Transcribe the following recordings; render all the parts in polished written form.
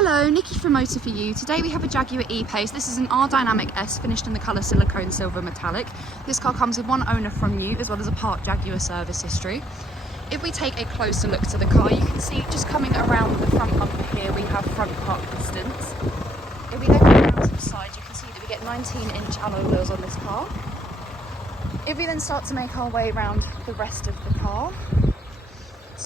Hello, Nikki from Motor For You. Today we have a Jaguar E-Pace. This is an R Dynamic S finished in the colour silicone silver metallic. This car comes with one owner from you as well as a part Jaguar service history. If we take a closer look to the car, you can see just coming around the front bumper here we have front park distance. If we then go around to the side, you can see that we get 19-inch alloy wheels on this car. If we then start to make our way around the rest of the car,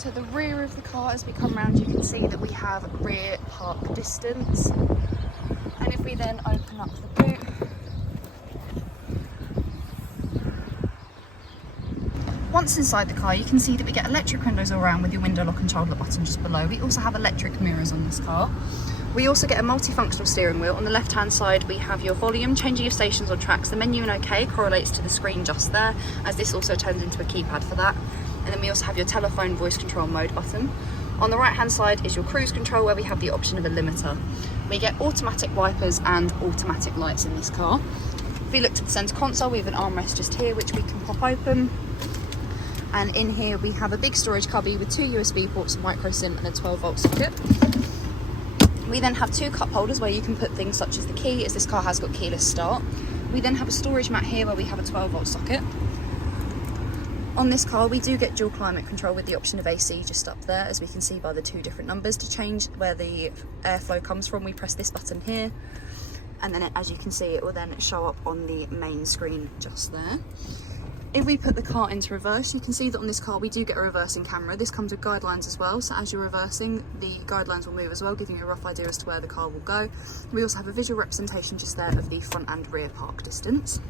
to the rear of the car, as we come round, you can see that we have rear park distance. And if we then open up the boot, once inside the car, you can see that we get electric windows all around with your window lock and child lock button just below. We also have electric mirrors on this car. We also get a multifunctional steering wheel. On the left hand side we have your volume, changing your stations or tracks. The menu and OK correlates to the screen just there, as this also turns into a keypad for that. And then we also have your telephone voice control mode button. On the right hand side is your cruise control, where we have the option of a limiter. We get automatic wipers and automatic lights in this car. If we look to the centre console, we have an armrest just here which we can pop open. And in here we have a big storage cubby with two USB ports, a micro SIM and a 12-volt socket. We then have two cup holders where you can put things such as the key, as this car has got keyless start. We then have a storage mat here where we have a 12-volt socket. On this car we do get dual climate control with the option of AC just up there, as we can see by the two different numbers. To change where the airflow comes from, we press this button here, and then as you can see it will then show up on the main screen just there. If we put the car into reverse, you can see that on this car we do get a reversing camera. This comes with guidelines as well, so as you're reversing, the guidelines will move as well, giving you a rough idea as to where the car will go. We also have a visual representation just there of the front and rear park distance.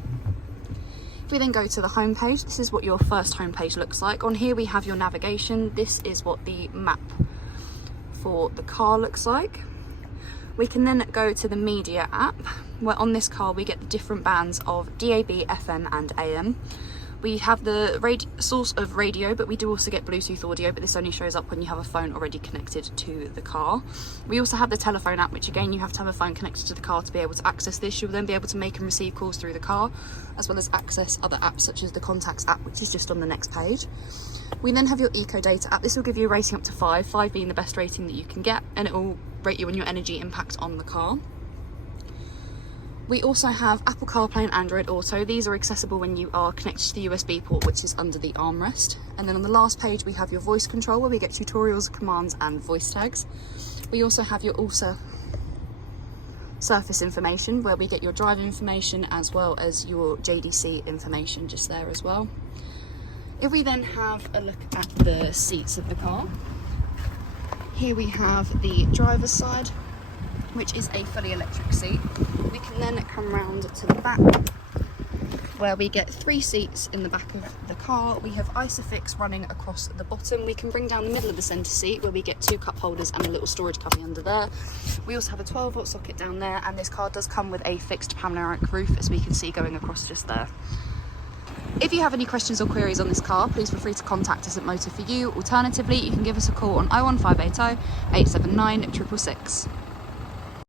If we then go to the home page, this is what your first home page looks like. On here we have your navigation. This is what the map for the car looks like. We can then go to the media app, where on this car we get the different bands of DAB, FM and AM. We have the source of radio, but we do also get Bluetooth audio, but this only shows up when you have a phone already connected to the car. We also have the telephone app, which again, you have to have a phone connected to the car to be able to access this. You'll then be able to make and receive calls through the car, as well as access other apps such as the contacts app, which is just on the next page. We then have your eco data app. This will give you a rating up to 5 being the best rating that you can get, and it will rate you on your energy impact on the car. We also have Apple CarPlay and Android Auto. These are accessible when you are connected to the USB port, which is under the armrest. And then on the last page we have your voice control, where we get tutorials, commands and voice tags. We also have your surface information, where we get your driver information as well as your JDC information just there as well. If we then have a look at the seats of the car, here we have the driver's side, which is a fully electric seat. We can then come round to the back, where we get 3 seats in the back of the car. We have Isofix running across the bottom. We can bring down the middle of the centre seat, where we get 2 cup holders and a little storage cubby under there. We also have a 12-volt socket down there, and this car does come with a fixed panoramic roof, as we can see going across just there. If you have any questions or queries on this car, please feel free to contact us at Motor For You. Alternatively, you can give us a call on 01580 879 666.